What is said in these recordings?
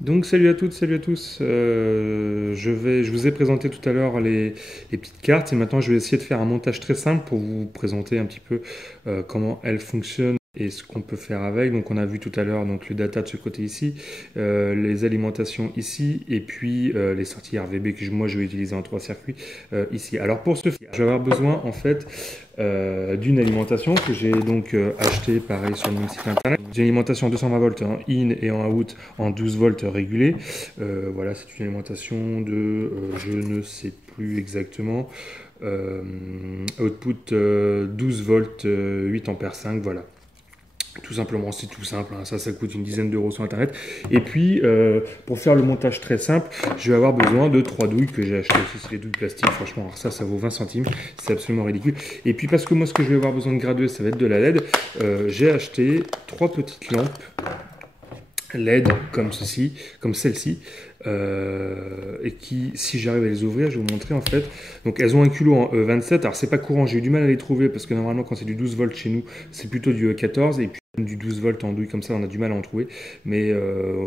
Donc salut à toutes, salut à tous. Je vous ai présenté tout à l'heure les petites cartes et maintenant je vais essayer de faire un montage très simple pour vous présenter un petit peu comment elles fonctionnent et ce qu'on peut faire avec. Donc on a vu tout à l'heure donc le data de ce côté ici, les alimentations ici et puis les sorties RVB que moi je vais utiliser en 3 circuits ici. Alors pour ce faire, je vais avoir besoin en fait d'une alimentation que j'ai donc acheté pareil sur le même site internet. J'ai une alimentation 220 volts en in et en out en 12 volts régulé. Voilà, c'est une alimentation de, je ne sais plus exactement, output 12 volts 8 ampères 5, voilà. Tout simplement, c'est tout simple, hein. Ça coûte une dizaine d'euros sur internet. Et puis, pour faire le montage très simple, je vais avoir besoin de 3 douilles que j'ai achetées aussi. C'est les douilles plastiques, franchement. Alors ça vaut 20 centimes. C'est absolument ridicule. Et puis, parce que moi, ce que je vais avoir besoin de graduer, ça va être de la LED. J'ai acheté 3 petites lampes LED comme ceci, comme celle-ci, et qui, si j'arrive à les ouvrir, je vais vous montrer en fait. Donc elles ont un culot en E27, alors c'est pas courant, j'ai eu du mal à les trouver parce que normalement quand c'est du 12 volts chez nous, c'est plutôt du E14 et puis du 12 volts en douille comme ça, on a du mal à en trouver. Mais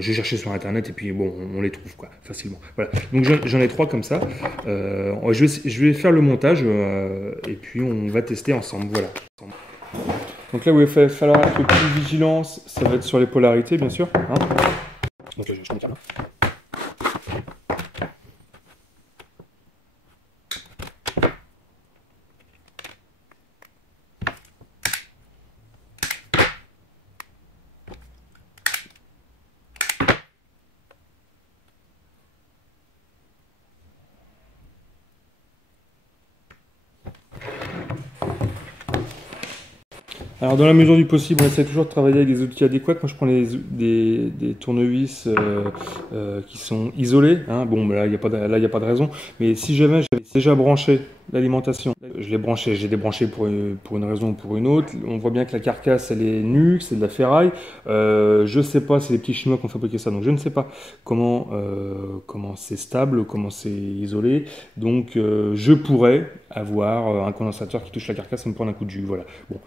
j'ai cherché sur internet et puis bon, on les trouve quoi, facilement. Voilà. Donc j'en ai 3 comme ça. Je vais faire le montage et puis on va tester ensemble. Voilà. Donc là où il va falloir être plus vigilant, ça va être sur les polarités, bien sûr. Hein. Donc je monte là. Alors dans la mesure du possible, on essaie toujours de travailler avec des outils adéquats. Moi je prends des tournevis qui sont isolés. Hein. Bon, là il n'y a, pas de raison. Mais si j'avais déjà branché l'alimentation, je l'ai branché, j'ai débranché pour une raison ou pour une autre. On voit bien que la carcasse elle est nue, c'est de la ferraille. Je ne sais pas, c'est les petits Chinois qui ont fabriqué ça, donc je ne sais pas comment c'est stable, comment c'est isolé. Donc je pourrais avoir un condensateur qui touche la carcasse et me prendre un coup de jus. Voilà. Bon.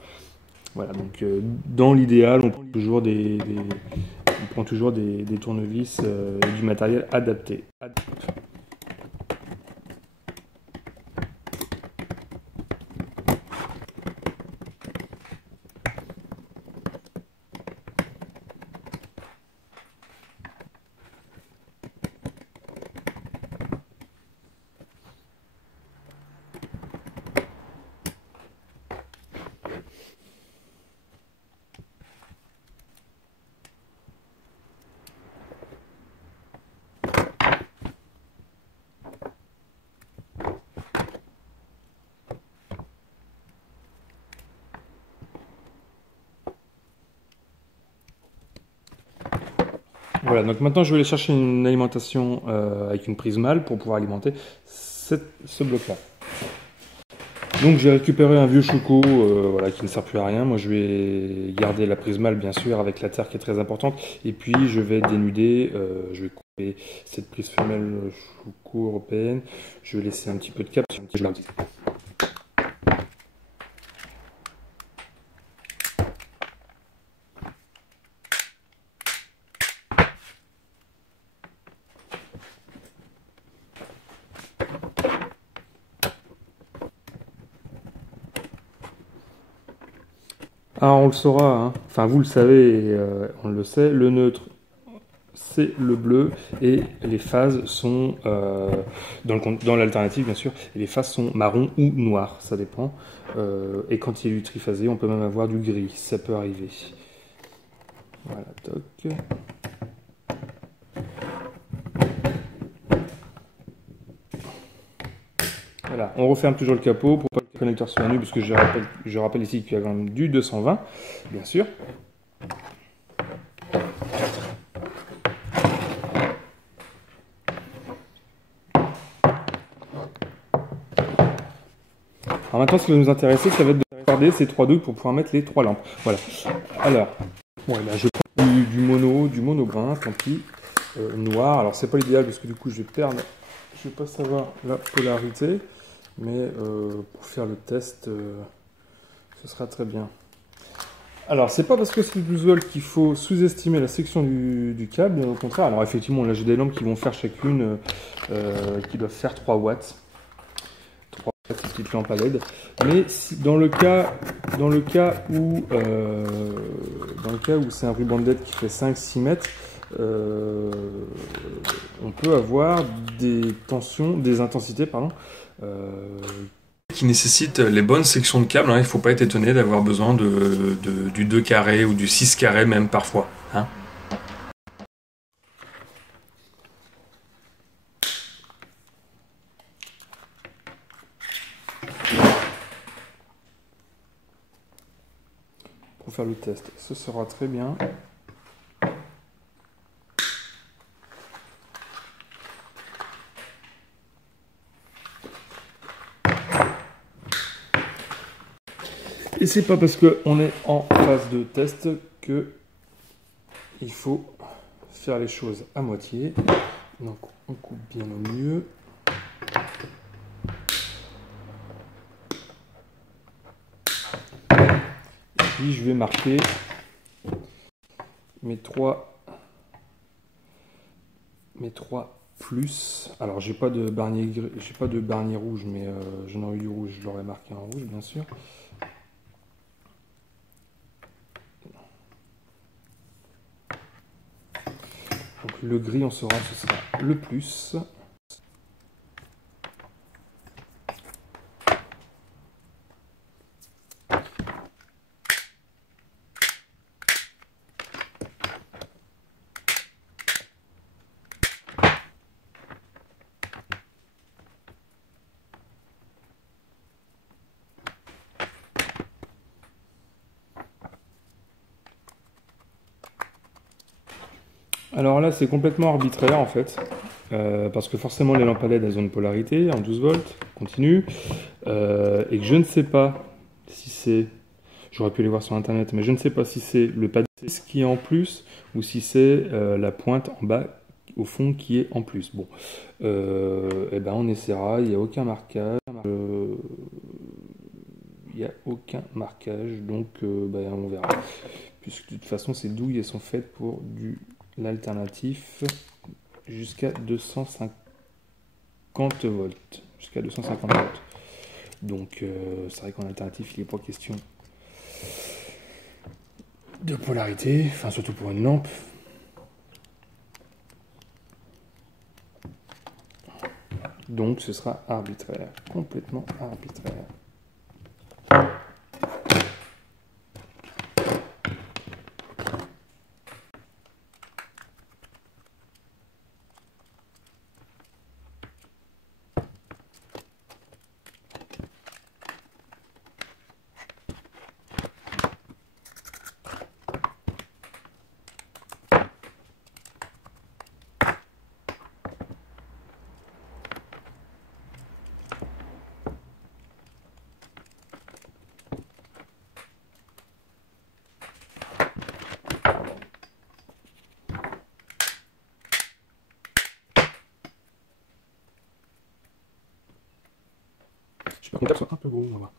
Voilà, donc dans l'idéal, on prend toujours des tournevis et du matériel adapté. Voilà, donc maintenant je vais aller chercher une alimentation avec une prise mâle pour pouvoir alimenter ce bloc-là. Donc j'ai récupéré un vieux choucou voilà, qui ne sert plus à rien. Moi je vais garder la prise mâle bien sûr avec la terre qui est très importante. Et puis je vais dénuder, je vais couper cette prise femelle choucou européenne. Je vais laisser un petit peu de cap. Alors on le saura, hein. Enfin vous le savez, on le sait, le neutre c'est le bleu et les phases sont, dans l'alternative bien sûr, et les phases sont marron ou noir, ça dépend. Et quand il y a du triphasé, on peut même avoir du gris, ça peut arriver. Voilà, toc. Voilà, on referme toujours le capot pour pas que le connecteur soit nu, parce que je rappelle ici qu'il y a quand même du 220, bien sûr. Alors maintenant, ce qui va nous intéresser, ça va être de regarder ces 3 douilles pour pouvoir mettre les 3 lampes. Voilà. Alors, bon, là, je prends du mono brun, tant pis, noir. Alors, c'est pas idéal parce que du coup, je vais pas savoir la polarité, mais pour faire le test, ce sera très bien. Alors, c'est pas parce que c'est 12 volts qu'il faut sous-estimer la section du câble, au contraire. Alors, effectivement, là, j'ai des lampes qui vont faire chacune, qui doivent faire 3 watts. 3 watts, ces petites lampes à LED. Mais si, dans le cas où c'est un ruban de LED qui fait 5-6 mètres, on peut avoir des tensions, des intensités, pardon, qui nécessitent les bonnes sections de câble. Hein. Il ne faut pas être étonné d'avoir besoin du 2 carré ou du 6 carré même parfois. Hein. Pour faire le test, ce sera très bien. Et c'est pas parce qu'on est en phase de test que il faut faire les choses à moitié. Donc on coupe bien au milieu. Et puis je vais marquer mes trois plus. Alors j'ai pas de barnier gris, j'ai pas de barnier rouge, mais j'en aurais eu du rouge, je l'aurais marqué en rouge bien sûr. Donc le gris, on saura ce sera le plus. Alors là, c'est complètement arbitraire en fait, parce que forcément les lampes à LED elles ont une polarité en 12 volts, continue, et que je ne sais pas si c'est, j'aurais pu les voir sur internet, mais je ne sais pas si c'est le pad qui est en plus ou si c'est la pointe en bas au fond qui est en plus. Bon, et ben on essaiera, il n'y a aucun marquage, donc ben, on verra. Puisque de toute façon ces douilles elles sont faites pour l'alternatif jusqu'à 250 volts. Jusqu'à 250 volts. Donc c'est vrai qu'en alternatif il n'est pas question de polarité, enfin surtout pour une lampe. Donc ce sera arbitraire, complètement arbitraire. Je sais pas, mon table soit un peu gros, on va voir.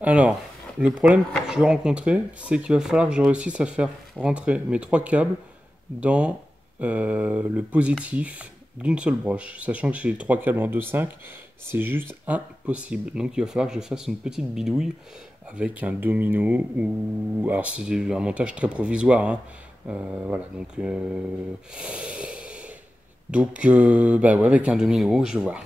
Alors, le problème que je vais rencontrer, c'est qu'il va falloir que je réussisse à faire rentrer mes 3 câbles dans le positif d'une seule broche. Sachant que j'ai 3 câbles en 2,5, c'est juste impossible. Donc il va falloir que je fasse une petite bidouille avec un domino ou... Alors c'est un montage très provisoire. Hein. Voilà, donc bah ouais, avec un domino, je vais voir.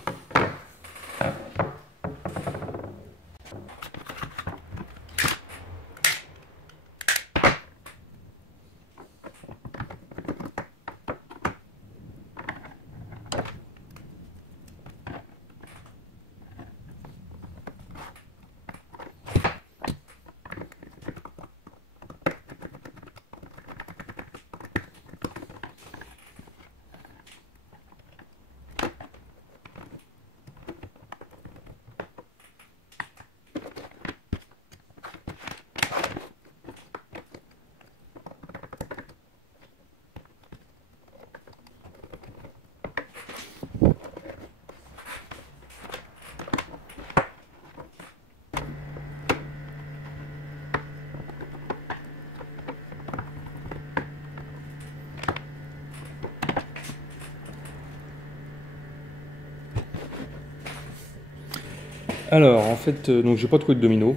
Alors, en fait, donc j'ai pas trouvé de domino.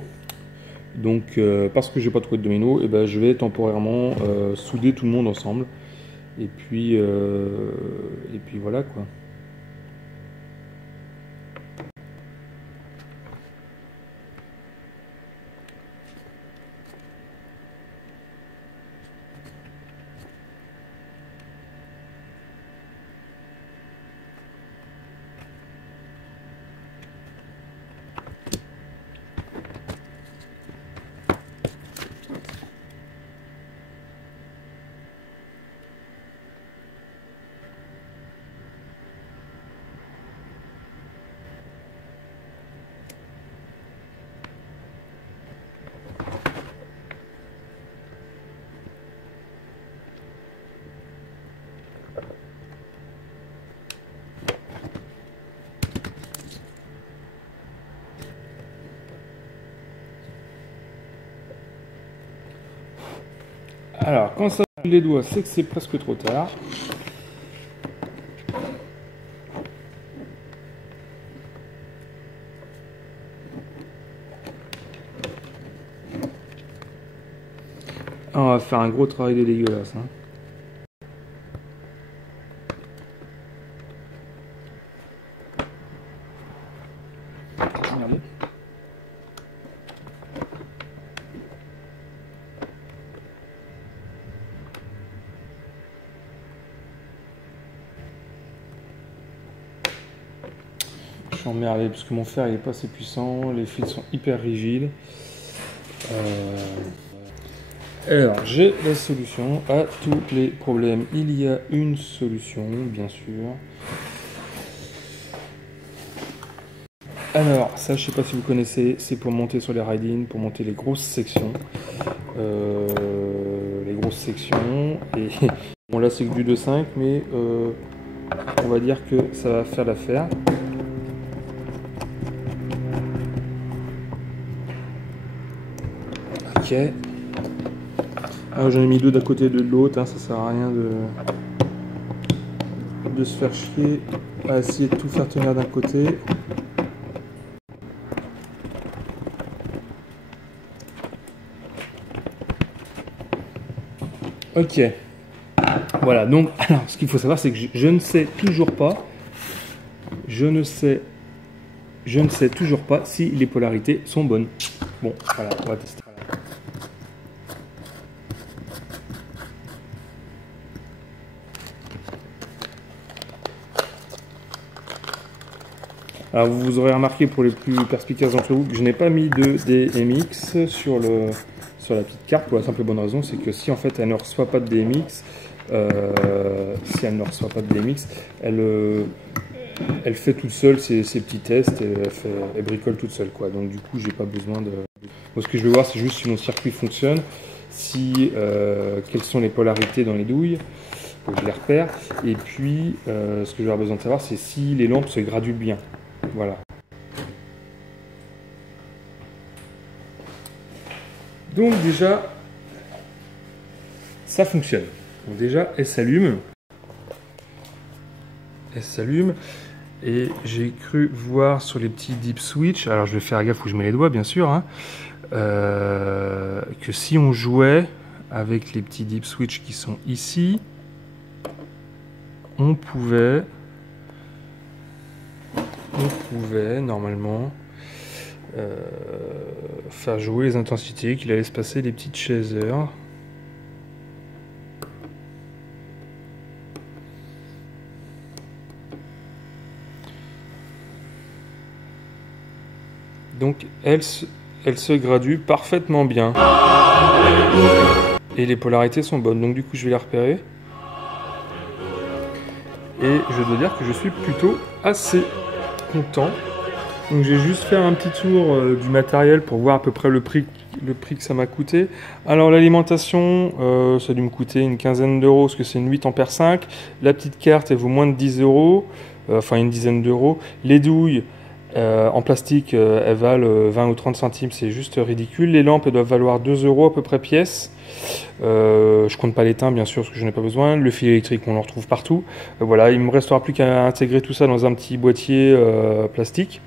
Donc, parce que j'ai pas trouvé de domino, et ben, je vais temporairement souder tout le monde ensemble. Et puis voilà quoi. Alors, quand ça brûle les doigts, c'est que c'est presque trop tard. On va faire un gros travail de dégueulasse. Hein. Regardez. Je suis emmerdé parce que mon fer il est pas assez puissant, les fils sont hyper rigides. Alors, j'ai la solution à tous les problèmes. Il y a une solution, bien sûr. Alors, ça, je sais pas si vous connaissez, c'est pour monter sur les ride-in, pour monter les grosses sections. Et bon, là, c'est que du 2.5, mais on va dire que ça va faire l'affaire. Ok. Alors, j'en ai mis deux d'un côté et deux de l'autre, hein, ça sert à rien de se faire chier à essayer de tout faire tenir d'un côté. Ok. Voilà, donc, alors, ce qu'il faut savoir, c'est que je ne sais toujours pas, je ne sais toujours pas si les polarités sont bonnes. Bon, voilà, on va tester. Alors vous aurez remarqué pour les plus perspicaces d'entre vous que je n'ai pas mis de DMX sur la petite carte pour la simple et bonne raison, c'est que si en fait elle ne reçoit pas de DMX, elle fait toute seule ses petits tests et elle bricole toute seule quoi. Donc du coup j'ai pas besoin de. Moi, ce que je veux voir c'est juste si mon circuit fonctionne, quelles sont les polarités dans les douilles. Donc je les repère. Et puis ce que je vais avoir besoin de savoir c'est si les lampes se graduent bien. Voilà. Donc déjà, ça fonctionne. Donc déjà, elle s'allume. Elle s'allume. Et j'ai cru voir sur les petits deep switch, alors je vais faire gaffe où je mets les doigts bien sûr, hein, que si on jouait avec les petits deep switch qui sont ici, on pouvait normalement faire jouer les intensités, qu'il allait se passer des petites chasers. Donc elle se gradue parfaitement bien. Et les polarités sont bonnes, donc du coup je vais les repérer. Et je dois dire que je suis plutôt assez content. Donc j'ai juste fait un petit tour du matériel pour voir à peu près le prix que ça m'a coûté. Alors l'alimentation, ça a dû me coûter une quinzaine d'euros parce que c'est une 8 ampères 5. La petite carte elle vaut moins de 10 euros, enfin une dizaine d'euros. Les douilles en plastique elles valent 20 ou 30 centimes, c'est juste ridicule. Les lampes elles doivent valoir 2 euros à peu près pièce. Je compte pas l'étain bien sûr parce que je n'en ai pas besoin. Le fil électrique on le retrouve partout. Voilà, il me restera plus qu'à intégrer tout ça dans un petit boîtier plastique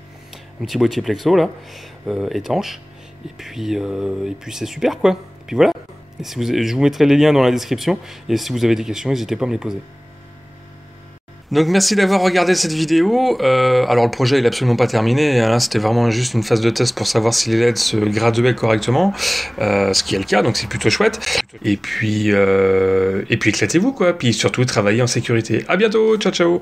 mon petit boîtier Plexo là, étanche. Et puis c'est super quoi. Et puis voilà. Et si je vous mettrai les liens dans la description. Et si vous avez des questions, n'hésitez pas à me les poser. Donc merci d'avoir regardé cette vidéo. Alors le projet il est absolument pas terminé. Là c'était vraiment juste une phase de test pour savoir si les LED se graduaient correctement, ce qui est le cas, donc c'est plutôt chouette. Et puis éclatez-vous quoi. Puis surtout travaillez en sécurité. À bientôt, ciao ciao.